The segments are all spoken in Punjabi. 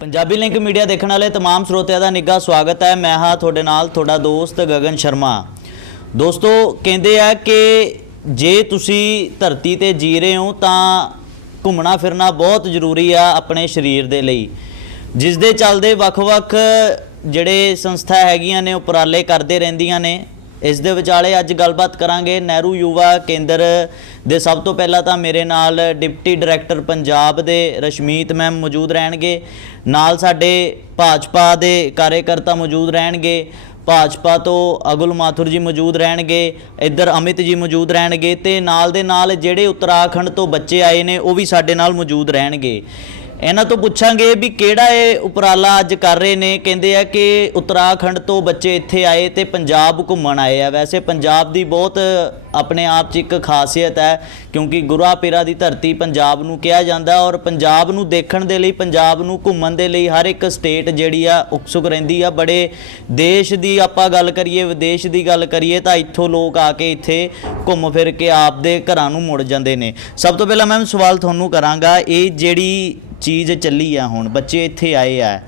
ਪੰਜਾਬੀ ਲਿੰਕ ਮੀਡੀਆ ਦੇਖਣ ਵਾਲੇ तमाम ਸਰੋਤਿਆਂ ਦਾ ਨਿੱਘਾ ਸਵਾਗਤ ਹੈ ਮੈਂ ਹਾਂ ਤੁਹਾਡੇ ਨਾਲ ਤੁਹਾਡਾ ਦੋਸਤ ਗਗਨ ਸ਼ਰਮਾ ਦੋਸਤੋ ਕਹਿੰਦੇ ਆ ਕਿ ਜੇ ਤੁਸੀਂ ਧਰਤੀ ਤੇ ਜੀ ਰਹੇ ਹੋ ਤਾਂ ਘੁੰਮਣਾ ਫਿਰਨਾ ਬਹੁਤ ਜ਼ਰੂਰੀ ਆ ਆਪਣੇ ਸਰੀਰ ਦੇ ਲਈ ਜਿਸ ਦੇ ਚੱਲਦੇ ਵੱਖ-ਵੱਖ ਜਿਹੜੇ ਸੰਸਥਾ ਹੈਗੀਆਂ ਨੇ ਉਪਰਾਲੇ ਕਰਦੇ ਰਹਿੰਦੀਆਂ ਨੇ ਇਸ ਦੇ ਵਿਚਾਲੇ ਅੱਜ ਗੱਲਬਾਤ ਕਰਾਂਗੇ ਨਹਿਰੂ ਯੁਵਾ ਕੇਂਦਰ ਦੇ। ਸਭ ਤੋਂ ਪਹਿਲਾਂ ਤਾਂ ਮੇਰੇ ਨਾਲ ਡਿਪਟੀ ਡਾਇਰੈਕਟਰ ਪੰਜਾਬ ਦੇ ਰਸ਼ਮੀਤ ਮੈਮ ਮੌਜੂਦ ਰਹਿਣਗੇ। ਨਾਲ ਸਾਡੇ ਭਾਜਪਾ ਦੇ ਕਾਰਜਕਰਤਾ ਮੌਜੂਦ ਰਹਿਣਗੇ। ਭਾਜਪਾ ਤੋਂ ਅਗੁਲ ਮਾਥੁਰ ਜੀ ਮੌਜੂਦ ਰਹਿਣਗੇ। ਇੱਧਰ ਅਮਿਤ ਜੀ ਮੌਜੂਦ ਰਹਿਣਗੇ ਤੇ ਨਾਲ ਦੇ ਨਾਲ ਜਿਹੜੇ ਉੱਤਰਾਖੰਡ ਤੋਂ ਬੱਚੇ ਆਏ ਨੇ, ਉਹ ਵੀ ਸਾਡੇ ਨਾਲ ਮੌਜੂਦ ਰਹਿਣਗੇ। ਇਹਨਾਂ ਤੋਂ ਪੁੱਛਾਂਗੇ ਵੀ ਕਿਹੜਾ ਇਹ ਉਪਰਾਲਾ ਅੱਜ ਕਰ ਰਹੇ ਨੇ। ਕਹਿੰਦੇ ਆ ਕਿ ਉੱਤਰਾਖੰਡ ਤੋਂ ਬੱਚੇ ਇੱਥੇ ਆਏ ਤੇ ਪੰਜਾਬ ਘੁੰਮਣ ਆਏ ਆ। ਵੈਸੇ ਪੰਜਾਬ ਦੀ ਬਹੁਤ ਆਪਣੇ ਆਪ 'ਚ ਇੱਕ ਖਾਸੀਅਤ ਹੈ, ਕਿਉਂਕਿ ਗੁਰਾਂ ਪੀਰਾ ਦੀ ਧਰਤੀ ਪੰਜਾਬ ਨੂੰ ਕਿਹਾ ਜਾਂਦਾ ਔਰ ਪੰਜਾਬ ਨੂੰ ਦੇਖਣ ਦੇ ਲਈ, ਪੰਜਾਬ ਨੂੰ ਘੁੰਮਣ ਦੇ ਲਈ ਹਰ ਇੱਕ ਸਟੇਟ ਜਿਹੜੀ ਆ, ਉਕਸੁਕ ਰਹਿੰਦੀ ਆ। ਬੜੇ ਦੇਸ਼ ਦੀ ਆਪਾਂ ਗੱਲ ਕਰੀਏ, ਵਿਦੇਸ਼ ਦੀ ਗੱਲ ਕਰੀਏ ਤਾਂ ਇੱਥੋਂ ਲੋਕ ਆ ਕੇ ਇੱਥੇ ਘੁੰਮ ਫਿਰ ਕੇ ਆਪਦੇ ਘਰਾਂ ਨੂੰ ਮੁੜ ਜਾਂਦੇ ਨੇ। ਸਭ ਤੋਂ ਪਹਿਲਾਂ ਮੈਮ ਸਵਾਲ ਤੁਹਾਨੂੰ ਕਰਾਂਗਾ, ਇਹ ਜਿਹੜੀ ਚੀਜ਼ ਚੱਲੀ ਆ ਹੁਣ ਬੱਚੇ ਇੱਥੇ ਆਏ ਆ।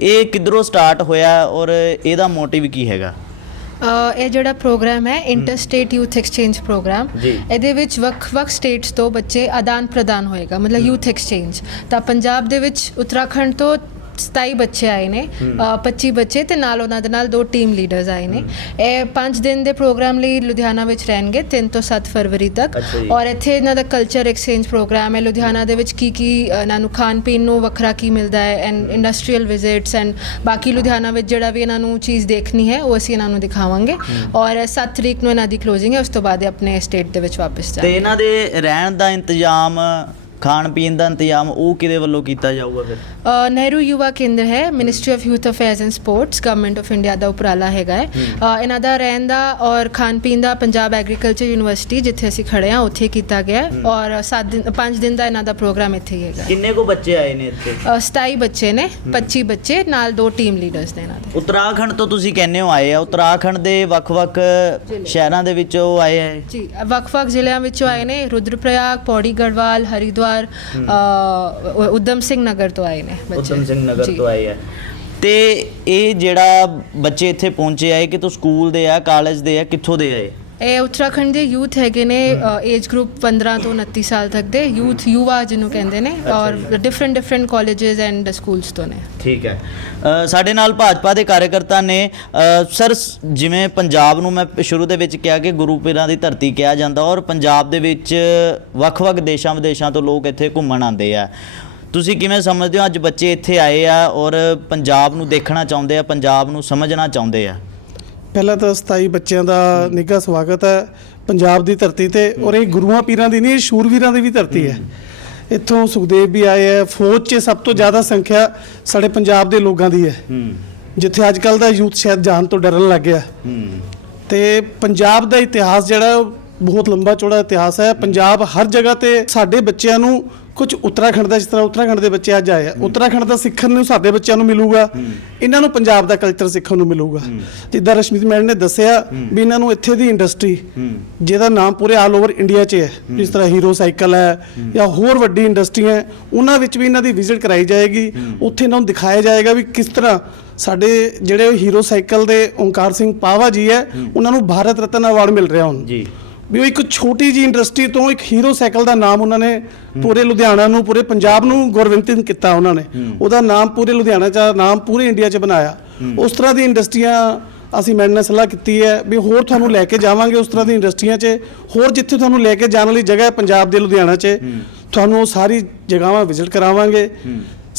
ਇਹ ਕਿੱਧਰੋਂ ਸਟਾਰਟ ਹੋਇਆ ਔਰ ਇਹਦਾ ਮੋਟਿਵ ਕੀ ਹੈਗਾ? ਇਹ ਜਿਹੜਾ ਪ੍ਰੋਗਰਾਮ ਹੈ inter state youth exchange program. ਇਹਦੇ ਵਿੱਚ ਵੱਖ-ਵੱਖ ਸਟੇਟਸ ਤੋਂ ਬੱਚੇ ਆਦਾਨ ਪ੍ਰਦਾਨ ਹੋਏਗਾ ਮਤਲਬ ਯੂਥ ਐਕਸਚੇਂਜ ਤਾਂ ਪੰਜਾਬ ਦੇ ਵਿੱਚ ਉੱਤਰਾਖੰਡ ਤੋਂ 27 ਬੱਚੇ ਆਏ ਨੇ ਅ, 25 ਬੱਚੇ ਤੇ ਨਾਲ ਉਹਨਾਂ ਦੇ ਨਾਲ ਦੋ ਟੀਮ ਲੀਡਰਸ ਆਏ ਨੇ। ਇਹ 5 ਦਿਨ ਦੇ ਪ੍ਰੋਗਰਾਮ ਲਈ ਲੁਧਿਆਣਾ ਵਿੱਚ ਰਹਿਣਗੇ 3 ਤੋਂ 7 ਫਰਵਰੀ ਤੱਕ। ਔਰ ਇੱਥੇ ਇਹਨਾਂ ਦਾ ਕਲਚਰ ਐਕਸਚੇਂਜ ਪ੍ਰੋਗਰਾਮ ਹੈ। ਲੁਧਿਆਣਾ ਦੇ ਵਿੱਚ ਕੀ ਕੀ ਇਹਨਾਂ ਨੂੰ ਖਾਣ ਪੀਣ ਨੂੰ ਵੱਖਰਾ ਕੀ ਮਿਲਦਾ ਹੈ ਐਂਡ ਇੰਡਸਟਰੀਅਲ ਵਿਜ਼ਿਟਸ ਐਂਡ ਬਾਕੀ ਲੁਧਿਆਣਾ ਵਿੱਚ ਜਿਹੜਾ ਵੀ ਇਹਨਾਂ ਨੂੰ ਚੀਜ਼ ਦੇਖਣੀ ਹੈ ਉਹ ਅਸੀਂ ਇਹਨਾਂ ਨੂੰ ਦਿਖਾਵਾਂਗੇ। ਔਰ 7 ਤਰੀਕ ਨੂੰ ਇਹਨਾਂ ਦੀ ਕਲੋਜ਼ਿੰਗ ਹੈ ਉਸ ਤੋਂ ਬਾਅਦ ਇਹ ਆਪਣੇ ਸਟੇਟ ਦੇ ਵਿੱਚ ਵਾਪਸ ਤੇ ਜਾਣਗੇ। ਇਹਨਾਂ ਦੇ ਰਹਿਣ ਦਾ ਇੰਤਜ਼ਾਮ ਖਾਣ ਪੀਣ ਦਾ ਇੰਤਜ਼ਾਮ ਉਹ ਕਿਹਦੇ ਵੱਲੋਂ ਕੀਤਾ ਜਾਊਗਾ ਫਿਰ? ਅ, ਨਹਿਰੂ ਯੁਵਾ ਕੇਂਦਰ ਹੈ ministry of youth affairs and sports government of India ਦਾ ਉਪਰਾਲਾ ਹੈਗਾ ਹੈ। ਅ, ਇਹਨਾਂ ਦਾ ਰਹਿਣ ਦਾ ਔਰ ਖਾਣ ਪੀਣ ਦਾ ਪੰਜਾਬ ਐਗਰੀਕਲਚਰ ਯੂਨੀਵਰਸਿਟੀ ਜਿੱਥੇ ਅਸੀਂ ਖੜੇ ਹਾਂ ਉੱਥੇ ਕੀਤਾ ਗਿਆ ਹੈ। ਔਰ 7 ਦਿਨ 5 ਦਿਨ ਦਾ ਇਹਨਾਂ ਦਾ ਪ੍ਰੋਗਰਾਮ ਇੱਥੇ ਹੀ ਹੈਗਾ ਕਿੰਨੇ ਕੋ ਬੱਚੇ ਆਏ ਨੇ ਇੱਥੇ? ਅ, 27 ਬੱਚੇ ਨੇ 25 ਬੱਚੇ ਨਾਲ ਦੋ ਟੀਮ ਲੀਡਰਸ ਨੇ ਇਹਨਾਂ ਦੇ। ਉੱਤਰਾਖੰਡ ਤੋਂ ਤੁਸੀਂ ਕਹਿੰਦੇ ਹੋ ਆਏ ਆ। ਉੱਤਰਾਖੰਡ ਦੇ ਵੱਖ-ਵੱਖ ਸ਼ਹਿਰਾਂ ਦੇ ਵਿੱਚੋਂ ਆਏ ਆ ਇਹ? ਜੀ ਵੱਖ-ਵੱਖ ਜ਼ਿਲ੍ਹਿਆਂ ਵਿੱਚੋਂ ਆਏ ਨੇ। ਰੁਦਰਪ੍ਰਯਾਗ ਪੌੜੀ ਗੜਵਾਲ ਹਰਿਦੁਆਰ ਉ- ਉਦਮ ਸਿੰਘ ਨਗਰ ਤੋਂ ਆਏ ਨੇ ਬੱਚੇ ਉਤਮ ਸਿੰਘ ਨਗਰ। ਤੋਂ ਆਏ ਆ ਤੇ ਇਹ ਜਿਹੜਾ ਬੱਚੇ ਇੱਥੇ ਪਹੁੰਚੇ ਆਏ ਕਿ ਸਕੂਲ ਦੇ ਆ ਕਾਲਜ ਦੇ ਆ ਕਿੱਥੋਂ ਦੇ ਆਏ ਇਹ ਉੱਤਰਾਖੰਡ ਦੇ ਯੂਥ ਹੈਗੇ ਨੇ ਏਜ ਗਰੁੱਪ 15 ਤੋਂ 29 ਸਾਲ ਤੱਕ ਦੇ ਯੂਥ ਯੁਵਾ ਜਿਹਨੂੰ ਕਹਿੰਦੇ ਨੇ ਔਰ different different colleges and schools ਤੋਂ ਨੇ। ਠੀਕ ਹੈ। ਸਾਡੇ ਨਾਲ ਭਾਜਪਾ ਦੇ ਕਾਰਜਕਰਤਾ ਨੇ ਸਰ ਜਿਵੇਂ ਪੰਜਾਬ ਨੂੰ ਮੈਂ ਸ਼ੁਰੂ ਦੇ ਵਿੱਚ ਕਿਹਾ ਕਿ ਗੁਰੂ ਪੀਰਾਂ ਦੀ ਧਰਤੀ ਕਿਹਾ ਜਾਂਦਾ ਔਰ ਪੰਜਾਬ ਦੇ ਵਿੱਚ ਵੱਖ-ਵੱਖ ਦੇਸ਼ਾਂ ਵਿਦੇਸ਼ਾਂ ਤੋਂ ਲੋਕ ਇੱਥੇ ਘੁੰਮਣ ਆਉਂਦੇ ਆ। ਤੁਸੀਂ ਕਿਵੇਂ ਸਮਝਦੇ ਹੋ ਅੱਜ ਬੱਚੇ ਇੱਥੇ ਆਏ ਆ ਔਰ ਪੰਜਾਬ ਨੂੰ ਦੇਖਣਾ ਚਾਹੁੰਦੇ ਆ ਪੰਜਾਬ ਨੂੰ ਸਮਝਣਾ ਚਾਹੁੰਦੇ ਆ? ਪਹਿਲਾਂ ਤਾਂ 27 ਬੱਚਿਆਂ ਦਾ ਨਿੱਘਾ ਸਵਾਗਤ ਹੈ। ਪੰਜਾਬ ਦੀ ਧਰਤੀ ਤੇ ਔਰ ਇਹ ਗੁਰੂਆਂ ਪੀਰਾਂ ਦੀ ਨਹੀਂ, ਇਹ ਸ਼ੂਰਵੀਰਾਂ ਦੀ ਵੀ ਧਰਤੀ ਹੈ। ਇੱਥੋਂ ਸੁਖਦੇਵ ਵੀ ਆਏ ਹੈ। ਫੌਜ 'ਚ ਸਭ ਤੋਂ ਜ਼ਿਆਦਾ ਸੰਖਿਆ ਸਾਡੇ ਪੰਜਾਬ ਦੇ ਲੋਕਾਂ ਦੀ ਹੈ। ਜਿੱਥੇ ਅੱਜ ਕੱਲ ਦਾ ਯੂਥ ਸ਼ਾਇਦ ਜਾਣ ਤੋਂ ਡਰਨ ਲੱਗ ਗਿਆ। ਹੂੰ ਤੇ ਪੰਜਾਬ ਦਾ ਇਤਿਹਾਸ ਜਿਹੜਾ, ਉਹ ਬਹੁਤ ਲੰਬਾ ਚੌੜਾ ਇਤਿਹਾਸ ਹੈ। ਪੰਜਾਬ ਹਰ ਜਗ੍ਹਾ ਤੇ ਸਾਡੇ ਬੱਚਿਆਂ ਨੂੰ ਕੁਝ ਉੱਤਰਾਖੰਡ ਦਾ ਜਿਸ ਤਰ੍ਹਾਂ ਉੱਤਰਾਖੰਡ ਦੇ ਬੱਚੇ ਅੱਜ ਆਏ ਆ ਉੱਤਰਾਖੰਡ ਦਾ ਸਿੱਖਣ ਨੂੰ ਸਾਡੇ ਬੱਚਿਆਂ ਨੂੰ ਮਿਲੂਗਾ ਇਹਨਾਂ ਨੂੰ ਪੰਜਾਬ ਦਾ ਕਲਚਰ ਸਿੱਖਣ ਨੂੰ ਮਿਲੂਗਾ। ਜਿੱਦਾਂ ਰਸ਼ਮੀਤ ਮੈਡਮ ਨੇ ਦੱਸਿਆ ਵੀ ਇਹਨਾਂ ਨੂੰ ਇੱਥੇ ਦੀ ਇੰਡਸਟਰੀ ਜਿਹਦਾ ਨਾਮ ਪੂਰੇ ਆਲ ਓਵਰ ਇੰਡੀਆ 'ਚ ਹੈ ਜਿਸ ਤਰ੍ਹਾਂ ਹੀਰੋ ਸਾਈਕਲ ਹੈ ਜਾਂ ਹੋਰ ਵੱਡੀ ਇੰਡਸਟਰੀਆਂ ਹੈ, ਉਹਨਾਂ ਵਿੱਚ ਵੀ ਇਹਨਾਂ ਦੀ ਵਿਜ਼ਿਟ ਕਰਾਈ ਜਾਏਗੀ। ਉੱਥੇ ਇਹਨਾਂ ਨੂੰ ਦਿਖਾਇਆ ਜਾਏਗਾ ਵੀ ਕਿਸ ਤਰ੍ਹਾਂ ਸਾਡੇ ਜਿਹੜੇ ਹੀਰੋ ਸਾਈਕਲ ਦੇ ਓਂਕਾਰ ਸਿੰਘ ਪਾਵਾ ਜੀ ਹੈ ਉਹਨਾਂ ਨੂੰ ਭਾਰਤ ਰਤਨ ਅਵਾਰਡ ਮਿਲ ਰਿਹਾ ਹੁਣ। ਜੀ। ਵੀ ਉਹ ਇੱਕ ਛੋਟੀ ਜੀ ਇੰਡਸਟਰੀ ਤੋਂ ਇੱਕ ਹੀਰੋ ਸਾਈਕਲ ਦਾ ਨਾਮ ਉਹਨਾਂ ਨੇ ਪੂਰੇ ਲੁਧਿਆਣਾ ਨੂੰ ਪੂਰੇ ਪੰਜਾਬ ਨੂੰ ਗੌਰਵੰਤਿਤ ਕੀਤਾ ਉਹਨਾਂ ਨੇ। ਉਹਦਾ ਨਾਮ ਪੂਰੇ ਲੁਧਿਆਣਾ ਚ ਨਾਮ ਪੂਰੇ ਇੰਡੀਆ 'ਚ ਬਣਾਇਆ। ਉਸ ਤਰ੍ਹਾਂ ਦੀ ਇੰਡਸਟਰੀਆਂ ਅਸੀਂ ਮੈਡਮ ਨਾਲ ਸਲਾਹ ਕੀਤੀ ਹੈ ਵੀ ਹੋਰ ਤੁਹਾਨੂੰ ਲੈ ਕੇ ਜਾਵਾਂਗੇ ਉਸ ਤਰ੍ਹਾਂ ਦੀ ਇੰਡਸਟਰੀਆਂ 'ਚ। ਹੋਰ ਜਿੱਥੇ ਤੁਹਾਨੂੰ ਲੈ ਕੇ ਜਾਣ ਵਾਲੀ ਜਗ੍ਹਾ ਹੈ ਪੰਜਾਬ ਦੇ ਲੁਧਿਆਣਾ 'ਚ ਤੁਹਾਨੂੰ ਉਹ ਸਾਰੀ ਜਗ੍ਹਾਵਾਂ ਵਿਜ਼ਿਟ ਕਰਾਵਾਂਗੇ।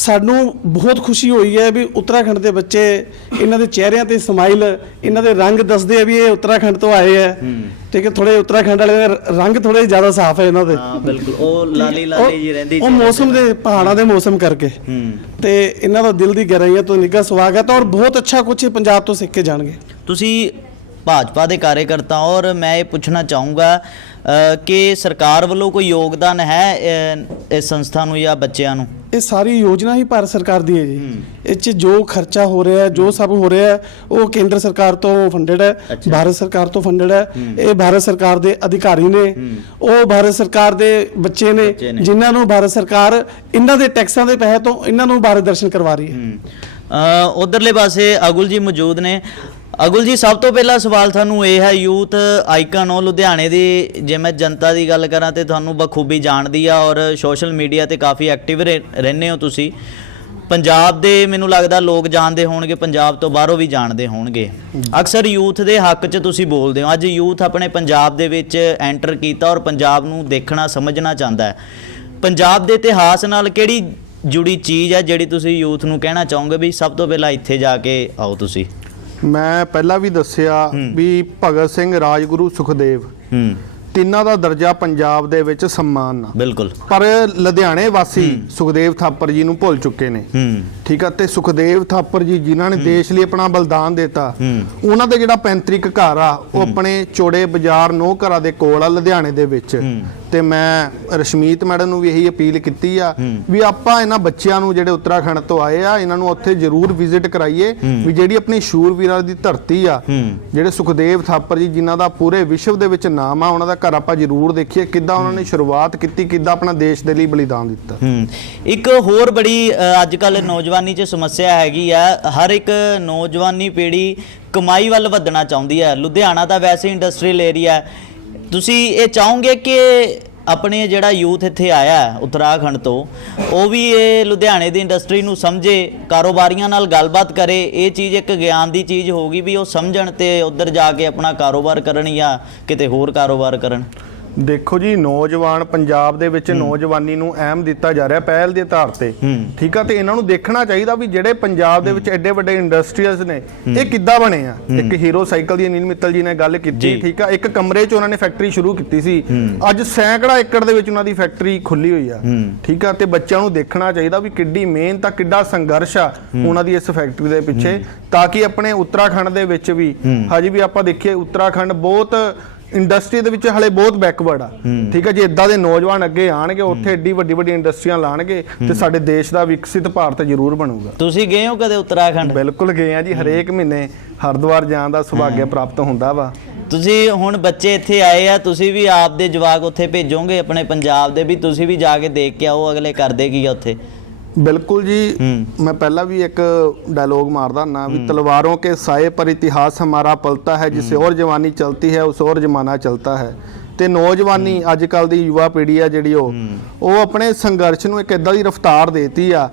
ਸਾਨੂੰ ਬਹੁਤ ਖੁਸ਼ੀ ਹੋਈ ਹੈ ਵੀ ਉੱਤਰਾਖੰਡ ਦੇ ਬੱਚੇ ਇਹਨਾਂ ਦੇ ਚਿਹਰਿਆਂ ਤੇ ਸਮਾਈਲ ਇਹਨਾਂ ਦੇ ਰੰਗ ਦੱਸਦੇ ਆ ਵੀ ਇਹ ਉੱਤਰਾਖੰਡ ਤੋਂ ਆਏ ਆ। ਠੀਕ ਹੈ ਥੋੜੇ ਉੱਤਰਾਖੰਡ ਵਾਲੇ ਦੇ ਰੰਗ ਥੋੜੇ ਜ਼ਿਆਦਾ ਸਾਫ਼ ਹੈ ਇਹਨਾਂ ਦੇ। ਹਾਂ ਬਿਲਕੁਲ। ਉਹ ਲਾਲੀ ਲਾਲੀ ਜੀ ਰਹਿੰਦੀ ਉਹ ਮੌਸਮ ਦੇ ਪਹਾੜਾਂ ਦੇ ਮੌਸਮ ਕਰਕੇ। ਹੂੰ। ਤੇ ਇਹਨਾਂ ਦਾ ਦਿਲ ਦੀ ਗਹਿਰਾਈਆਂ ਤੋਂ ਨਿੱਘਾ ਸਵਾਗਤ ਹੈ ਔਰ ਬਹੁਤ ਅੱਛਾ ਕੁਝ ਪੰਜਾਬ ਤੋਂ ਸਿੱਖ ਕੇ ਜਾਣਗੇ। ਤੁਸੀਂ ਭਾਜਪਾ ਦੇ ਕਾਰਜਕਰਤਾ ਔਰ ਮੈਂ ਇਹ ਪੁੱਛਣਾ ਚਾਹੂੰਗਾ ਕਿ ਸਰਕਾਰ ਵੱਲੋਂ ਕੋਈ ਯੋਗਦਾਨ ਹੈ ਇਸ ਸੰਸਥਾ ਨੂੰ ਜਾਂ ਬੱਚਿਆਂ ਨੂੰ? ਇਹ ਸਾਰੀ ਯੋਜਨਾ ਹੀ ਭਾਰਤ ਸਰਕਾਰ ਦੀ ਹੈ ਜੀ। ਇਹ 'ਚ ਜੋ ਖਰਚਾ ਹੋ ਰਿਹਾ ਹੈ ਜੋ ਸਭ ਹੋ ਰਿਹਾ ਹੈ ਉਹ ਕੇਂਦਰ ਸਰਕਾਰ ਤੋਂ ਫੰਡਡ ਹੈ। ਭਾਰਤ ਸਰਕਾਰ ਤੋਂ ਫੰਡਡ ਹੈ। ਇਹ ਭਾਰਤ ਸਰਕਾਰ ਦੇ ਅਧਿਕਾਰੀ ਨੇ। ਉਹ ਭਾਰਤ ਸਰਕਾਰ ਦੇ ਬੱਚੇ ਨੇ। ਜਿਨ੍ਹਾਂ ਨੂੰ ਭਾਰਤ ਸਰਕਾਰ ਇਹਨਾਂ ਦੇ ਟੈਕਸਾਂ ਦੇ ਪੈਸੇ ਤੋਂ ਇਹਨਾਂ ਨੂੰ ਭਾਰਤ ਦਰਸ਼ਨ ਕਰਵਾ ਰਹੀ ਹੈ। ਉਧਰਲੇ ਪਾਸੇ ਅਗੁਲ ਜੀ ਮੌਜੂਦ ਨੇ। ਅਗੁਲ ਜੀ, ਸਭ ਤੋਂ ਪਹਿਲਾ ਸਵਾਲ ਤੁਹਾਨੂੰ ਇਹ ਹੈ, ਯੂਥ ਆਈਕਨ ਹੋ ਲੁਧਿਆਣੇ ਦੀ, ਜੇ ਮੈਂ ਜਨਤਾ ਦੀ ਗੱਲ ਕਰਾਂ ਤੇ ਤੁਹਾਨੂੰ ਬਖੂਬੀ ਜਾਣਦੀ ਆ ਔਰ ਸੋਸ਼ਲ ਮੀਡੀਆ ਤੇ ਕਾਫੀ ਐਕਟਿਵ ਰਹਿੰਦੇ ਹੋ ਤੁਸੀਂ। ਪੰਜਾਬ ਦੇ ਮੈਨੂੰ ਲੱਗਦਾ ਲੋਕ ਜਾਣਦੇ ਹੋਣਗੇ, ਪੰਜਾਬ ਤੋਂ ਬਾਹਰੋਂ ਵੀ ਜਾਣਦੇ ਹੋਣਗੇ। ਅਕਸਰ ਯੂਥ ਦੇ ਹੱਕ 'ਚ ਤੁਸੀਂ ਬੋਲਦੇ ਹੋ। ਅੱਜ ਯੂਥ ਆਪਣੇ ਪੰਜਾਬ ਦੇ ਵਿੱਚ ਐਂਟਰ ਕੀਤਾ ਔਰ ਪੰਜਾਬ ਨੂੰ ਦੇਖਣਾ, ਸਮਝਣਾ ਚਾਹੁੰਦਾ ਹੈ। ਪੰਜਾਬ ਦੇ ਇਤਿਹਾਸ ਨਾਲ ਕਿਹੜੀ ਜੁੜੀ ਚੀਜ਼ ਹੈ ਜਿਹੜੀ ਤੁਸੀਂ ਯੂਥ ਨੂੰ ਕਹਿਣਾ ਚਾਹੋਗੇ ਵੀ ਸਭ ਤੋਂ ਪਹਿਲਾਂ ਇੱਥੇ ਜਾ ਕੇ ਆਓ ਤੁਸੀਂ? ਮੈਂ ਪਹਿਲਾਂ ਵੀ ਦੱਸਿਆ ਵੀ ਭਗਤ ਸਿੰਘ ਰਾਜਗੁਰੂ ਸੁਖਦੇਵ। ਹੂੰ। ਤਿੰਨਾਂ ਦਾ ਦਰਜਾ ਪੰਜਾਬ ਦੇ ਵਿੱਚ ਸਨਮਾਨ ਨਾਲ ਬਿਲਕੁਲ। ਪਰ ਲੁਧਿਆਣੇ ਵਾਸੀ ਸੁਖਦੇਵ ਥਾਪਰ ਜੀ ਨੂੰ ਭੁੱਲ ਚੁੱਕੇ ਨੇ। ਹੂੰ। ਠੀਕ ਆ ਤੇ ਸੁਖਦੇਵ ਥਾਪਰ ਜੀ ਜਿਨ੍ਹਾਂ ਨੇ ਦੇਸ਼ ਲਈ ਆਪਣਾ ਬਲੀਦਾਨ ਦਿੱਤਾ ਹੂੰ। ਉਹਨਾਂ ਦਾ ਜਿਹੜਾ ਪੈਂਤਰਿਕ ਘਰ ਆ ਉਹ ਆਪਣੇ ਚੋੜੇ ਬਾਜ਼ਾਰ ਨੋ ਘਰਾਂ ਦੇ ਕੋਲ ਆ ਲੁਧਿਆਣੇ ਦੇ ਵਿੱਚ। ਤੇ ਮੈਂ ਰਸ਼ਮੀਤ ਮੈਡਮ ਨੂੰ ਵੀ ਇਹੀ ਅਪੀਲ ਕੀਤੀ ਆ ਵੀ ਆਪਾਂ ਇਹਨਾਂ ਬੱਚਿਆਂ ਨੂੰ ਜਿਹੜੇ ਉੱਤਰਾਖੰਡ ਤੋਂ ਆਏ ਆ ਇਹਨਾਂ ਨੂੰ ਉੱਥੇ ਜ਼ਰੂਰ ਵਿਜ਼ਿਟ ਕਰਾਈਏ ਵੀ ਜਿਹੜੀ ਆਪਣੀ ਸ਼ੂਰਵੀਰਾਂ ਦੀ ਧਰਤੀ ਆ। ਜਿਹੜੇ ਸੁਖਦੇਵ ਥਾਪਰ ਜੀ ਜਿਨ੍ਹਾਂ ਦਾ ਪੂਰੇ ਵਿਸ਼ਵ ਦੇ ਵਿੱਚ ਨਾਮ ਆ ਉਹਨਾਂ ਦਾ ਘਰ ਆਪਾਂ ਜ਼ਰੂਰ ਦੇਖੀਏ ਕਿੱਦਾਂ ਉਹਨਾਂ ਨੇ ਸ਼ੁਰੂਆਤ ਕੀਤੀ ਕਿੱਦਾਂ ਆਪਣਾ ਦੇਸ਼ ਦੇ ਲਈ ਬਲੀਦਾਨ ਦਿੱਤਾ। ਹੂੰ ਇੱਕ ਹੋਰ ਬੜੀ ਅੱਜ ਕੱਲ ਨੌਜਵਾਨੀ 'ਚ ਸਮੱਸਿਆ ਹੈਗੀ ਆ ਹਰ ਇੱਕ ਨੌਜਵਾਨੀ ਪੀੜ੍ਹੀ ਕਮਾਈ ਵੱਲ ਵਧਣਾ ਚਾਹੁੰਦੀ ਹੈ। ਲੁਧਿਆਣਾ ਤਾਂ ਵੈਸੇ ਇੰਡਸਟਰੀਅਲ ਏਰੀਆ ਹੈ। ਤੁਸੀਂ ਇਹ ਚਾਹੋਗੇ ਕਿ ਆਪਣੇ ਜਿਹੜਾ ਯੂਥ ਇੱਥੇ ਆਇਆ ਉੱਤਰਾਖੰਡ ਤੋਂ, ਉਹ ਵੀ ਇਹ ਲੁਧਿਆਣੇ ਦੀ ਇੰਡਸਟਰੀ ਨੂੰ ਸਮਝੇ, ਕਾਰੋਬਾਰੀਆਂ ਨਾਲ ਗੱਲਬਾਤ ਕਰੇ, ਇਹ ਚੀਜ਼ ਇੱਕ ਗਿਆਨ ਦੀ ਚੀਜ਼ ਹੋਗੀ ਵੀ ਉਹ ਸਮਝਣ ਤੇ ਉੱਧਰ ਜਾ ਕੇ ਆਪਣਾ ਕਾਰੋਬਾਰ ਕਰਨ ਜਾਂ ਕਿਤੇ ਹੋਰ ਕਾਰੋਬਾਰ ਕਰਨ। ਦੇਖੋ ਜੀ ਨੌਜਵਾਨ ਪੰਜਾਬ ਦੇ ਵਿੱਚ ਨੌਜਵਾਨੀ ਨੂੰ ਅਹਿਮ ਦਿੱਤਾ ਜਾ ਰਿਹਾ ਪਹਿਲ ਦੇ ਆਧਾਰ ਤੇ। ਠੀਕ ਆ ਤੇ ਇਹਨਾਂ ਨੂੰ ਦੇਖਣਾ ਚਾਹੀਦਾ ਵੀ ਜਿਹੜੇ ਪੰਜਾਬ ਦੇ ਵਿੱਚ ਐਡੇ ਵੱਡੇ ਇੰਡਸਟਰੀਜ਼ ਨੇ ਇਹ ਕਿੱਦਾਂ ਬਣੇ ਆ? ਇੱਕ ਹੀਰੋ ਸਾਈਕਲ ਦੀ ਅਨਿਲ ਮਿੱਤਲ ਜੀ ਨੇ ਗੱਲ ਕੀਤੀ। ਠੀਕ ਆ ਇੱਕ ਕਮਰੇ 'ਚ ਉਹਨਾਂ ਨੇ ਫੈਕਟਰੀ ਸ਼ੁਰੂ ਕੀਤੀ ਸੀ। ਅੱਜ ਸੈਂਕੜਾ ਏਕੜ ਦੇ ਵਿੱਚ ਉਹਨਾਂ ਦੀ ਫੈਕਟਰੀ ਖੁੱਲੀ ਹੋਈ ਆ। ਠੀਕ ਆ ਤੇ ਬੱਚਿਆਂ ਨੂੰ ਦੇਖਣਾ ਚਾਹੀਦਾ ਵੀ ਕਿੱਡੀ ਮਿਹਨਤ ਆ ਕਿੱਡਾ ਸੰਘਰਸ਼ ਆ ਉਹਨਾਂ ਦੀ ਇਸ ਫੈਕਟਰੀ ਦੇ ਪਿੱਛੇ। ਤਾਂ ਕਿ ਆਪਣੇ ਉੱਤਰਾਖੰਡ ਦੇ ਵਿੱਚ ਵੀ ਹਜੇ ਵੀ ਆਪਾਂ ਦੇਖੀਏ ਉੱਤਰਾਖੰਡ ਬਹੁਤ ਇੰਡਸਟਰੀ ਦੇ ਵਿੱਚ ਹਲੇ ਬਹੁਤ ਬੈਕਵਰਡ ਆ। ਠੀਕ ਹੈ ਜੇ ਇਦਾਂ ਦੇ ਨੌਜਵਾਨ ਅੱਗੇ ਆਣਗੇ ਉੱਥੇ ਏਡੀ ਵੱਡੀ ਵੱਡੀ ਇੰਡਸਟਰੀਆਂ ਲਾਣਗੇ ਤੇ ਸਾਡੇ ਦੇਸ਼ ਦਾ ਵਿਕਸਿਤ ਭਾਰਤ ਜ਼ਰੂਰ ਬਣੂਗਾ। ਤੁਸੀਂ ਗਏ ਹੋ ਕਦੇ ਉੱਤਰਾਖੰਡ? ਬਿਲਕੁਲ ਗਏ ਆ ਜੀ ਹਰੇਕ ਮਹੀਨੇ ਹਰਿਦੁਆਰ ਜਾਣ ਦਾ ਸੁਭਾਗਿਆ ਪ੍ਰਾਪਤ ਹੁੰਦਾ ਵਾ। ਤੁਸੀਂ ਹੁਣ ਬੱਚੇ ਇੱਥੇ ਆਏ ਆ ਤੁਸੀਂ ਵੀ ਆਪਦੇ ਜਵਾਕ ਉੱਥੇ ਭੇਜੋਗੇ ਆਪਣੇ ਪੰਜਾਬ ਦੇ ਵੀ ਤੁਸੀਂ ਵੀ ਜਾ ਕੇ ਦੇਖ ਕੇ ਆਓ ਅਗਲੇ ਕਰਦੇ ਕੀ ਆ ਉੱਥੇ? ਬਿਲਕੁਲ ਜੀ ਮੈਂ ਪਹਿਲਾਂ ਵੀ ਇੱਕ ਡਾਇਲੋਗ ਮਾਰਦਾ ਨਾ ਵੀ ਤਲਵਾਰੋਂ ਕੇ ਸਾਏ ਪਰ ਇਤਿਹਾਸ ਹਮਾਰਾ ਪਲਤਾ ਹੈ ਜਿਸ ਔਰ ਜਵਾਨੀ ਚਲਤੀ ਹੈ ਉਸ ਔਰ ਜਮਾਨਾ ਚਲਤਾ ਹੈ। ਤੇ ਨੌਜਵਾਨੀ ਅੱਜ ਕੱਲ ਦੀ ਯੁਵਾ ਪੀੜ੍ਹੀ ਆ ਜਿਹੜੀ ਉਹ ਉਹ ਆਪਣੇ ਸੰਘਰਸ਼ ਨੂੰ ਇੱਕ ਇਦਾਂ ਦੀ ਰਫ਼ਤਾਰ ਦੇਤੀ ਆ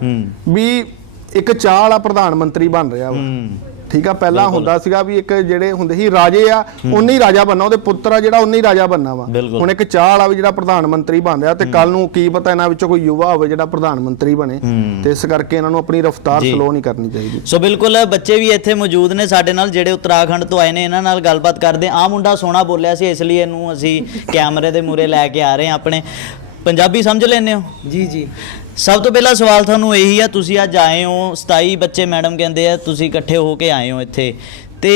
ਵੀ ਇੱਕ ਚਾਹ ਵਾਲਾ ਪ੍ਰਧਾਨ ਮੰਤਰੀ ਬਣ ਰਿਹਾ ਵਾ। ਠੀਕ ਆ ਪਹਿਲਾਂ ਹੁੰਦਾ ਸੀਗਾ ਵੀ ਇੱਕ ਜਿਹੜੇ ਹੁੰਦੇ ਸੀ ਰਾਜੇ ਆ ਉਨੇ ਹੀ ਰਾਜਾ ਬੰਨਾ ਉਹਦੇ ਪੁੱਤਰ ਆ ਜਿਹੜਾ ਉਨੇ ਹੀ ਰਾਜਾ ਬੰਨਾ ਵਾ। ਬਿਲਕੁਲ। ਹੁਣ ਇੱਕ ਚਾਹ ਵਾਲਾ ਵੀ ਜਿਹੜਾ ਪ੍ਰਧਾਨ ਮੰਤਰੀ ਬਣ ਰਿਹਾ ਤੇ ਕੱਲ ਨੂੰ ਕੀ ਪਤਾ ਇਹਨਾਂ ਵਿੱਚੋਂ ਕੋਈ ਯੁਵਾ ਹੋਵੇ ਜਿਹੜਾ ਪ੍ਰਧਾਨ ਮੰਤਰੀ ਬਣੇ ਤੇ ਇਸ ਕਰਕੇ ਇਹਨਾਂ ਨੂੰ ਆਪਣੀ ਰਫ਼ਤਾਰ। ਸਲੋ ਨਹੀਂ ਕਰਨੀ ਚਾਹੀਦੀ। ਸੋ ਬਿਲਕੁਲ ਬੱਚੇ ਵੀ ਇੱਥੇ ਮੌਜੂਦ ਨੇ ਸਾਡੇ ਨਾਲ ਜਿਹੜੇ ਉੱਤਰਾਖੰਡ ਤੋਂ ਆਏ ਨੇ ਇਹਨਾਂ ਨਾਲ ਗੱਲਬਾਤ ਕਰਦੇ ਆ ਮੁੰਡਾ ਸੋਹਣਾ ਬੋਲਿਆ ਸੀ ਇਸ ਲਈ ਇਹਨੂੰ ਅਸੀਂ ਕੈਮਰੇ ਦੇ ਮੂਰੇ ਲੈ ਕੇ ਆ ਰਹੇ ਹਾਂ ਆਪਣੇ ਪੰਜਾਬੀ ਸਮਝ ਲੈਂਦੇ ਹੋ? ਜੀ ਜੀ। ਸਭ ਤੋਂ ਪਹਿਲਾ ਸਵਾਲ ਤੁਹਾਨੂੰ ਇਹੀ ਆ ਤੁਸੀਂ ਅੱਜ ਆਏ ਹੋ 27 ਬੱਚੇ ਮੈਡਮ ਕਹਿੰਦੇ ਆ ਤੁਸੀਂ ਇਕੱਠੇ ਹੋ ਕੇ ਆਏ ਹੋ ਇੱਥੇ। ਤੇ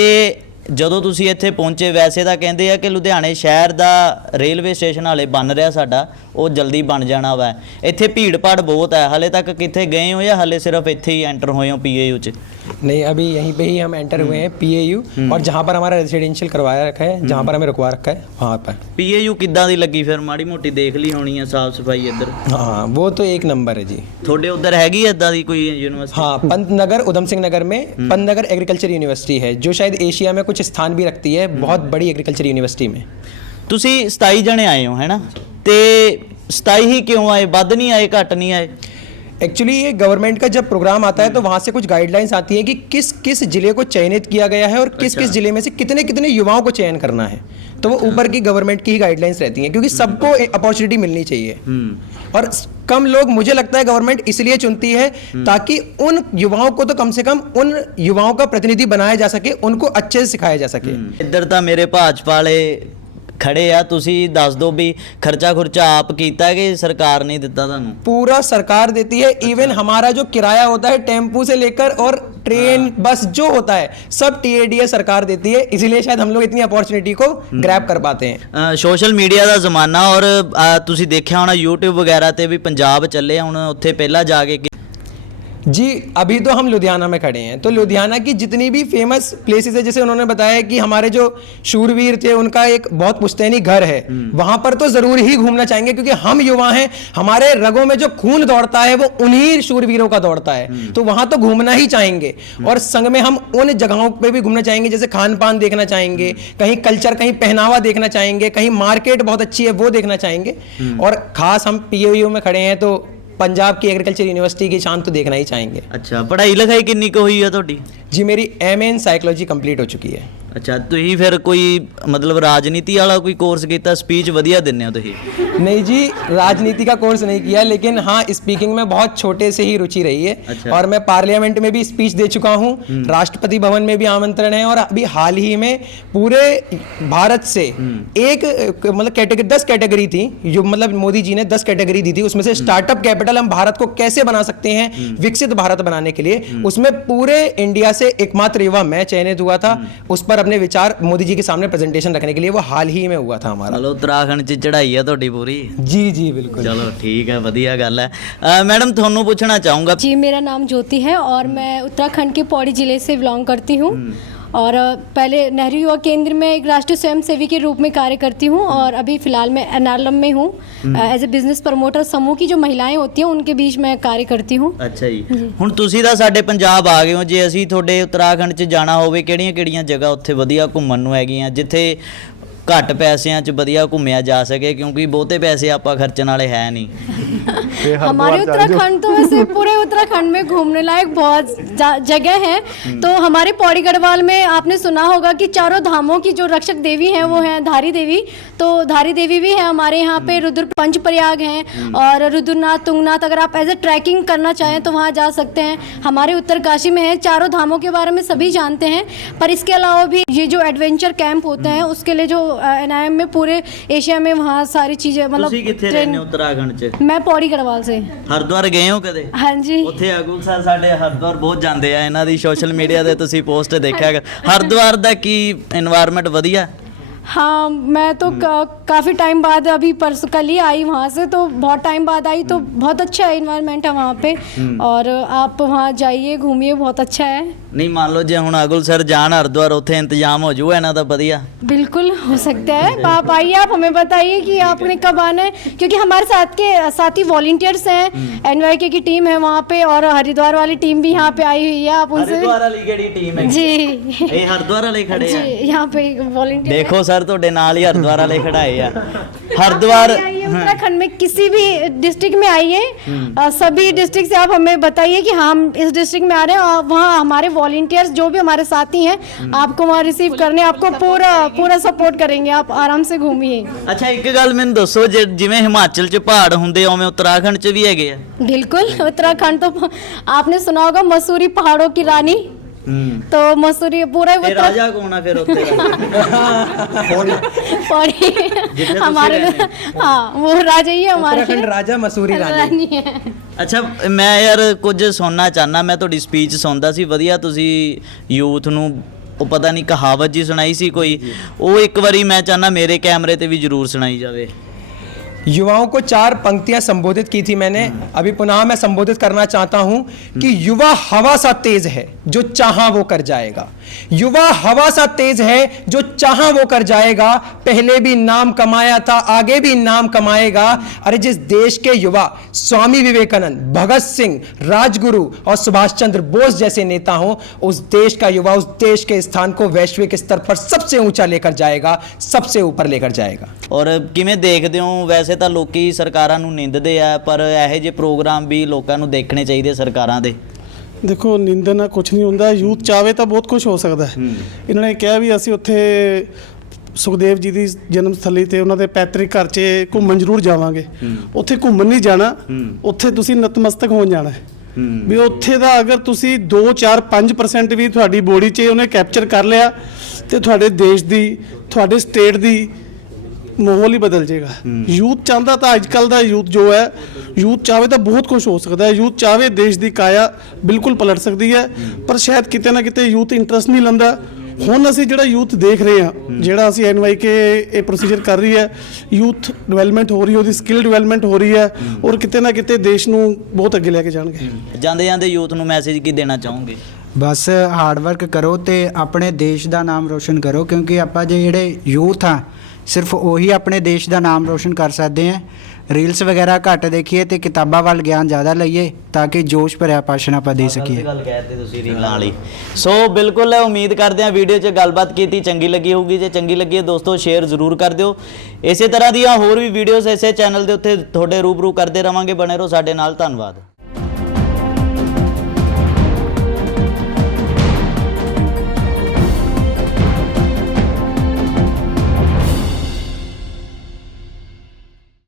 ਜਦੋਂ ਤੁਸੀਂ ਇੱਥੇ ਪਹੁੰਚੇ ਵੈਸੇ ਤਾਂ ਕਹਿੰਦੇ ਆ ਕਿ ਲੁਧਿਆਣੇ ਸ਼ਹਿਰ ਦਾ ਰੇਲਵੇ ਸਟੇਸ਼ਨ ਹਾਲੇ ਬਣ ਰਿਹਾ ਸਾਡਾ ਉਹ ਜਲਦੀ ਬਣ ਜਾਣਾ ਵਾ ਇੱਥੇ ਭੀੜ ਭਾੜ ਬਹੁਤ ਹੈ ਹਲੇ ਤੱਕ ਕਿੱਥੇ ਗਏ ਹੋ ਜਾਂ ਹਲੇ ਸਿਰਫ ਇੱਥੇ ਹੀ ਐਂਟਰ ਹੋਏ ਹੋ ਪੀਏਯੂ ਚ नहीं अभी यहीं पे ही हम एंटर हुए हैं पीएयू और जहाँ पर हमारा रेजिडेंशियल करवाया रखा है जहाँ पर हमें रुकवा रखा है वहाँ पर ਪੀਏਯੂ ਕਿੱਦਾਂ ਦੀ ਲੱਗੀ ਫਿਰ ਮਾੜੀ ਮੋਟੀ ਦੇਖ ਲਈ ਹੋਣੀ ਆ ਸਾਫ ਸਫਾਈ ਇੱਧਰ हाँ वो तो एक नंबर है जी ਤੁਹਾਡੇ ਉੱਧਰ ਹੈਗੀ ਇਦਾਂ ਦੀ ਕੋਈ ਯੂਨੀਵਰਸਿਟੀ हाँ पंतनगर उधम सिंह नगर में पंतनगर एग्रीकल्चर यूनिवर्सिटी है जो शायद एशिया में कुछ स्थान भी रखती है बहुत बड़ी एग्रीकल्चर यूनिवर्सिटी में ਤੁਸੀਂ 27 ਜਣੇ ਆਏ ਹੋ ਹੈਨਾ ਤੇ 27 ਹੀ ਕਿਉਂ ਆਏ ਵੱਧ ਨਹੀਂ ਆਏ ਘੱਟ ਨਹੀਂ ਆਏ एक्चुअली ये गवर्नमेंट का जब प्रोग्राम आता है तो वहाँ से कुछ गाइडलाइंस आती है कि किस किस ज़िले को चयनित किया गया है और किस किस अच्छा। ज़िले में से कितने कितने युवाओं को चयन करना है। तो वो ऊपर की गवर्नमेंट की ही गाइडलाइंस रहती हैं क्योंकि सबको हम्म। अपॉर्चुनिटी मिलनी चाहिए। हम्म। और कम लोग मुझे लगता है गवर्नमेंट इसलिए चुनती है हम्म। ताकि उन युवाओं को तो कम से कम उन युवाओं का प्रतिनिधि बनाया जा सके उनको अच्छे से सिखाया जा सके। इधर था मेरे पास पाड़े ਖੜੇ ਆ ਤੁਸੀਂ ਦੱਸ ਦਿਓ ਵੀ ਖਰਚਾ ਖੁਰਚਾ ਆਪ ਕੀਤਾ ਕਿ ਸਰਕਾਰ ਨੇ ਦਿੱਤਾ ਤੁਹਾਨੂੰ पूरा सरकार देती है इवन हमारा जो किराया होता है टेम्पू से लेकर और ट्रेन बस जो होता है सब टीएडीए सरकार देती है इसीलिए शायद हम लोग इतनी अपॉर्चुनिटी को ग्रैब कर पाते हैं ਸੋਸ਼ਲ ਮੀਡੀਆ ਦਾ ਜ਼ਮਾਨਾ ਔਰ ਅ, ਤੁਸੀਂ ਦੇਖਿਆ ਹੋਣਾ YouTube ਵਗੈਰਾ ਤੇ ਵੀ ਪੰਜਾਬ ਚੱਲੇ ਹੁਣ ਉੱਥੇ ਪਹਿਲਾਂ ਜਾ ਕੇ जी अभी तो हम लुधियाना में खड़े हैं। तो लुधियाना की जितनी भी फ़ेमस प्लेसेस है जैसे उन्होंने बताया कि हमारे जो शूरवीर थे उनका एक बहुत पुश्तैनी घर है। वहाँ पर तो ज़रूर ही घूमना चाहेंगे क्योंकि हम युवा हैं हमारे रगों में जो खून दौड़ता है वो उन्हीं शूरवीरों का दौड़ता है। तो वहाँ तो घूमना ही चाहेंगे। और संग में हम उन जगहों पर भी घूमना चाहेंगे जैसे खान पान देखना चाहेंगे कहीं कल्चर कहीं पहनावा देखना चाहेंगे कहीं मार्केट बहुत अच्छी है वो देखना चाहेंगे। और खास हम पीओयू में खड़े हैं तो पंजाब की एग्रीकल्चर यूनिवर्सिटी की शान तो देखना ही चाहेंगे ਅੱਛਾ ਪੜ੍ਹਾਈ ਲਿਖਾਈ ਕਿੰਨੀ ਕੁ ਹੋਈ ਆ ਤੁਹਾਡੀ जी मेरी एम इन साइकोलॉजी कंप्लीट हो चुकी है ਅੱਛਾ ਤੁਸੀਂ ਫਿਰ ਕੋਈ ਮਤਲਬ ਰਾਜਨੀਤੀ ਵਾਲਾ ਕੋਈ ਕੋਰਸ ਕੀਤਾ ਸਪੀਚ ਵਧੀਆ ਦਿੰਦੇ ਹੋ ਤੁਸੀਂ नहीं जी राजनीति का कोर्स नहीं किया लेकिन हाँ स्पीकिंग में बहुत छोटे से ही रुचि रही है अच्छा। और मैं पार्लियामेंट में भी स्पीच दे चुका हूँ राष्ट्रपति भवन में भी आमंत्रण है और अभी हाल ही में पूरे भारत से एक अ, मतलब कैटेगरी दस कैटेगरी थी जो मतलब मोदी जी ने दस कैटेगरी दी थी उसमें से स्टार्टअप कैपिटल हम भारत को कैसे बना सकते हैं विकसित भारत बनाने के लिए उसमें पूरे इंडिया से एकमात्र युवा मैं चयनित हुआ था उस पर अपने विचार मोदी जी के सामने प्रेजेंटेशन रखने के लिए वो हाल ही में हुआ था हमारा ਹਲੋ ਉੱਤਰਾਖੰਡ ਚ ਚੜ੍ਹਾਈ ਆ ਤੁਹਾਡੀ ਪੂਰੀ जी जी बिल्कुल ਚਲੋ ਠੀਕ ਹੈ ਵਧੀਆ ਗੱਲ ਹੈ ਅ, ਮੈਡਮ ਤੁਹਾਨੂੰ ਪੁੱਛਣਾ ਚਾਹੂੰਗਾ जी मेरा नाम ज्योति है और मैं उत्तराखंड के पौड़ी ज़िले से बिलोंग करती हूँ और अ, पहले नेहरू युवा केंद्र में एक राष्ट्रीय स्वयंसेवी के रूप में कार्य करती हूँ और अभी फ़िलहाल मैं एनआरलम में हूँ एज ए बिजनेस प्रमोटर समूह की जो महिलाएं होती हैं उनके बीच मैं कार्य करती हूँ ਅੱਛਾ ਜੀ ਹੁਣ ਤੁਸੀਂ ਤਾਂ ਸਾਡੇ ਪੰਜਾਬ ਆ ਗਏ ਹੋ ਜੇ ਅਸੀਂ ਤੁਹਾਡੇ ਉੱਤਰਾਖੰਡ ਚ ਜਾਣਾ ਹੋਵੇ ਕਿਹੜੀਆਂ ਕਿਹੜੀਆਂ ਜਗ੍ਹਾ ਉੱਥੇ ਵਧੀਆ ਘੁੰਮਣ ਨੂੰ ਹੈਗੀਆਂ ਜਿੱਥੇ ਘੱਟ ਪੈਸਿਆਂ ਚ ਵਧੀਆ ਘੁੰਮਿਆ ਜਾ ਸਕੇ ਕਿਉਂਕਿ ਬਹੁਤੇ ਪੈਸੇ ਆਪਾਂ ਖਰਚਣ ਵਾਲੇ ਹੈ ਨਹੀਂ ਤੇ हमारे हरिद्वार चल जाओ। उत्तराखंड तो वैसे पूरे उत्तराखंड में घूमने लायक बहुत जा- जगह है तो हमारे पौड़ी गढ़वाल में आपने सुना होगा कि चारों धामों की जो रक्षक देवी हैं वो हैं धारी देवी तो धारी देवी भी है हमारे यहाँ पे रुद्र पंच प्रयाग हैं और रुद्रनाथ तुंगनाथ अगर आप एज ए ट्रैकिंग करना चाहें तो वहाँ जा सकते हैं हमारे उत्तरकाशी में है चारों धामों के बारे में सभी जानते हैं पर इसके अलावा भी ये जो एडवेंचर कैंप होते हैं उसके लिए जो एनआईएम में पूरे एशिया में वहाँ सारी चीज़ें मतलब ਤੁਸੀਂ ਕਿੱਥੇ train- ਰਹਿੰਦੇ ਹੋ ਉੱਤਰਾਖੰਡ 'ਚ मैं पौड़ी गढ़वाल से ਹਰਿਦੁਆਰ ਗਏ ਹੋ ਕਦੇ हाँ जी ਉੱਥੇ ਆਗੂ ਸਰ ਸਾਡੇ ਹਰਿਦੁਆਰ ਬਹੁਤ ਜਾਂਦੇ ਆ ਇਹਨਾਂ ਦੀ ਸੋਸ਼ਲ ਮੀਡੀਆ ਤੇ ਤੁਸੀਂ ਪੋਸਟ ਦੇਖਿਆ ਹੈਗਾ। ਹਰਿਦੁਆਰ ਦਾ ਕੀ এনवायरमेंट ਵਧੀਆ हाँ मैं तो का, काफ़ी टाइम बाद अभी परसों कल ही आई वहाँ से तो बहुत टाइम बाद आई तो बहुत अच्छा इन्वायरमेंट है वहाँ पे और आप वहाँ जाइए घूमिए बहुत अच्छा है ਨਹੀਂ ਮੰਨ ਲਓ ਜੇ ਹੁਣ ਅਗੁਲ ਸਰ ਜਾਣ ਹਰਿਦੁਆਰ ਉੱਥੇ ਇੰਤਜ਼ਾਮ ਹੋ ਜਾਊਗਾ ਇਹਨਾਂ ਦਾ ਵਧੀਆ बिल्कुल हो सकता है आप आइए आप हमें बताइए कि आपने कब आना है क्योंकि हमारे साथ के साथी वॉल्टियर्स हैं एन की टीम है वहाँ पे और हरिद्वार वाली टीम भी यहाँ पे आई हुई है आप उनसे ਹਰਿਦੁਆਰ ਵਾਲੀ ਕਿਹੜੀ ਟੀਮ ਹੈ जी ਇਹ ਹਰਿਦੁਆਰ ਵਾਲੇ ਖੜੇ जी ਆ यहाँ पे वॉल्टियर ਦੇਖੋ ਸਰ ਤੁਹਾਡੇ ਨਾਲ ਹੀ ਹਰਿਦੁਆਰ ਵਾਲੇ ਖੜਾਏ ਆ हरिद्वार आइए उत्तराखंड में किसी भी डिस्ट्रिक्ट में आइए अ, सभी डिस्ट्रिक्ट से आप हमें बताइए कि हम इस डिस्ट्रिक्ट में आ रहे हैं और वहाँ हमारे वॉलेंटियर्स जो भी हमारे साथी हैं आपको वहाँ रिसीव करने आपको पूरा पूरा सपोर्ट करेंगे आप आराम से घूमिए ਅੱਛਾ ਇੱਕ ਗੱਲ ਮੈਨੂੰ ਦੱਸੋ ਜੇ ਜਿਵੇਂ ਹਿਮਾਚਲ 'ਚ ਪਹਾੜ ਹੁੰਦੇ ਉਵੇਂ ਉੱਤਰਾਖੰਡ 'ਚ ਵੀ ਹੈਗੇ ਆ बिल्कुल उत्तराखंड तो आपने सुना होगा मसूरी पहाड़ों की रानी तो मसूरी पूरा ਤੇ उत्तरा ਰਾਜਾ ਕੌਣ ਆ ਫਿਰ ਉੱਥੇ पौड़ी जितने तो हमारे सिर हैं। हाँ वो राजा ही है हमारे उत्तराखंड राजा मसूरी रानी रानी है ਅੱਛਾ ਮੈਂ ਯਾਰ ਕੁਝ ਸੁਣਨਾ ਚਾਹਨਾ ਮੈਂ ਤੁਹਾਡੀ ਸਪੀਚ ਸੁਣਦਾ ਸੀ ਵਧੀਆ ਤੁਸੀਂ ਯੂਥ ਨੂੰ ਉਹ ਪਤਾ ਨਹੀਂ ਕਹਾਵਤ ਜੀ ਸੁਣਾਈ ਸੀ ਕੋਈ ਉਹ ਇੱਕ ਵਾਰੀ ਮੈਂ ਚਾਹਨਾ ਮੇਰੇ ਕੈਮਰੇ ਤੇ ਵੀ ਜ਼ਰੂਰ ਸੁਣਾਈ ਜਾਵੇ युवाओं को चार पंक्तियाँ संबोधित की थी मैंने। अभी पुनः मैं संबोधित करना चाहता हूँ कि युवा हवा सा तेज है, जो चाहा वो कर जाएगा। युवा हवा सा तेज है, जो चाहा वो कर जाएगा। पहले भी नाम कमाया था, आगे भी नाम कमाएगा। अरे जिस देश के युवा, स्वामी विवेकानंद, भगत सिंह, राजगुरु और सुभाष चंद्र बोस जैसे नेता हो, उस देश का युवा, उस देश के स्थान को वैश्विक स्तर पर सबसे ऊँचा लेकर जाएगा, सबसे ऊपर लेकर जाएगा। और किमें देख दे वैसे ਵੈਸੇ ਤਾਂ ਲੋਕੀ ਸਰਕਾਰਾਂ ਨੂੰ ਨਿੰਦਦੇ ਆ ਪਰ ਇਹੋ ਜਿਹੇ ਪ੍ਰੋਗਰਾਮ ਵੀ ਲੋਕਾਂ ਨੂੰ ਦੇਖਣੇ ਚਾਹੀਦੇ ਸਰਕਾਰਾਂ ਦੇ। ਦੇਖੋ ਨਿੰਦਨ ਨਾਲ ਕੁਝ ਨਹੀਂ ਹੁੰਦਾ ਯੂਥ ਚਾਵੇ ਤਾਂ ਬਹੁਤ ਕੁਝ ਹੋ ਸਕਦਾ ਹੈ। ਇਹਨਾਂ ਨੇ ਕਿਹਾ ਵੀ ਅਸੀਂ ਉੱਥੇ ਸੁਖਦੇਵ ਜੀ ਦੀ ਜਨਮ ਸਥਲੀ ਤੇ ਉਹਨਾਂ ਦੇ ਪੈਤਰਿਕ ਘਰ 'ਚ ਘੁੰਮਣ ਜ਼ਰੂਰ ਜਾਵਾਂਗੇ। ਉੱਥੇ ਘੁੰਮਣ ਨਹੀਂ ਜਾਣਾ ਉੱਥੇ ਤੁਸੀਂ ਨਤਮਸਤਕ ਹੋਣ ਜਾਣਾ ਹੈ। ਵੀ ਉੱਥੇ ਦਾ ਅਗਰ ਤੁਸੀਂ 2 4 5% ਵੀ ਤੁਹਾਡੀ ਬੋਡੀ 'ਚ ਉਹਨੇ ਕੈਪਚਰ ਕਰ ਲਿਆ ਤੇ ਤੁਹਾਡੇ ਦੇਸ਼ ਦੀ ਤੁਹਾਡੇ ਸਟੇਟ ਦੀ ਮਾਹੌਲ ਹੀ ਬਦਲ ਜਾਏਗਾ। ਯੂਥ ਚਾਹੁੰਦਾ ਤਾਂ ਅੱਜ ਕੱਲ ਦਾ ਯੂਥ ਜੋ ਹੈ ਯੂਥ ਚਾਹਵੇ ਤਾਂ ਬਹੁਤ ਕੁਝ ਹੋ ਸਕਦਾ ਹੈ। ਯੂਥ ਚਾਹਵੇ ਦੇਸ਼ ਦੀ ਕਾਇਆ ਬਿਲਕੁਲ ਪਲਟ ਸਕਦੀ ਹੈ ਪਰ ਸ਼ਾਇਦ ਕਿਤੇ ਨਾ ਕਿਤੇ ਯੂਥ ਇੰਟਰਸਟ ਨਹੀਂ ਲੈਂਦਾ। ਹੁਣ ਅਸੀਂ ਜਿਹੜਾ ਯੂਥ ਦੇਖ ਰਹੇ ਹਾਂ ਜਿਹੜਾ ਅਸੀਂ ਐਨਵਾਈਕੇ ਇਹ ਪ੍ਰੋਸੀਜਰ ਕਰ ਰਹੀ ਹੈ ਯੂਥ ਡਿਵੈਲਪਮੈਂਟ ਹੋ ਰਹੀ ਹੈ ਉਹਦੀ ਸਕਿੱਲ ਡਿਵੈਲਪਮੈਂਟ ਹੋ ਰਹੀ ਹੈ ਔਰ ਕਿਤੇ ਨਾ ਕਿਤੇ ਦੇਸ਼ ਨੂੰ ਬਹੁਤ ਅੱਗੇ ਲੈ ਕੇ ਜਾਣਗੇ। ਜਾਂਦੇ ਜਾਂਦੇ ਯੂਥ ਨੂੰ ਮੈਸੇਜ ਕੀ ਦੇਣਾ ਚਾਹੋਗੇ? ਬਸ ਹਾਰਡ ਵਰਕ ਕਰੋ ਤੇ ਆਪਣੇ ਦੇਸ਼ ਦਾ ਨਾਮ ਰੋਸ਼ਨ ਕਰੋ ਕਿਉਂਕਿ ਆਪਾਂ ਜੇ ਜਿਹੜੇ ਯੂਥ ਆ ਸਿਰਫ ਉਹੀ ਆਪਣੇ ਦੇਸ਼ ਦਾ ਨਾਮ ਰੋਸ਼ਨ ਕਰ ਸਕਦੇ ਆ ਰੀਲਸ ਵਗੈਰਾ ਘੱਟ ਦੇਖੀਏ ਤੇ ਕਿਤਾਬਾਂ ਵੱਲ ਗਿਆਨ ਜ਼ਿਆਦਾ ਲਈਏ ਤਾਂ ਕਿ ਜੋਸ਼ ਭਰਿਆ ਭਾਸ਼ਣ ਆਪਾਂ ਦੇ ਸਕੀਏ। ਗੱਲ ਕਹਿਤੇ ਤੁਸੀਂ ਰੀਲਾਂ ਵਾਲੀ। ਸੋ ਬਿਲਕੁਲ ਉਮੀਦ ਕਰਦੇ ਹਾਂ ਵੀਡੀਓ 'ਚ ਗੱਲਬਾਤ ਕੀਤੀ ਚੰਗੀ ਲੱਗੀ ਹੋਊਗੀ। ਜੇ ਚੰਗੀ ਲੱਗੀ ਹੈ ਦੋਸਤੋ ਸ਼ੇਅਰ ਜ਼ਰੂਰ ਕਰ ਦਿਓ। ਇਸੇ ਤਰ੍ਹਾਂ ਦੀਆਂ ਹੋਰ ਵੀ ਵੀਡੀਓਜ਼ ਇਸੇ ਚੈਨਲ ਦੇ ਉੱਤੇ ਤੁਹਾਡੇ ਰੂਬਰੂ ਕਰਦੇ ਰਵਾਂਗੇ। ਬਣੇ ਰਹੋ ਸਾਡੇ ਨਾਲ। ਧੰਨਵਾਦ।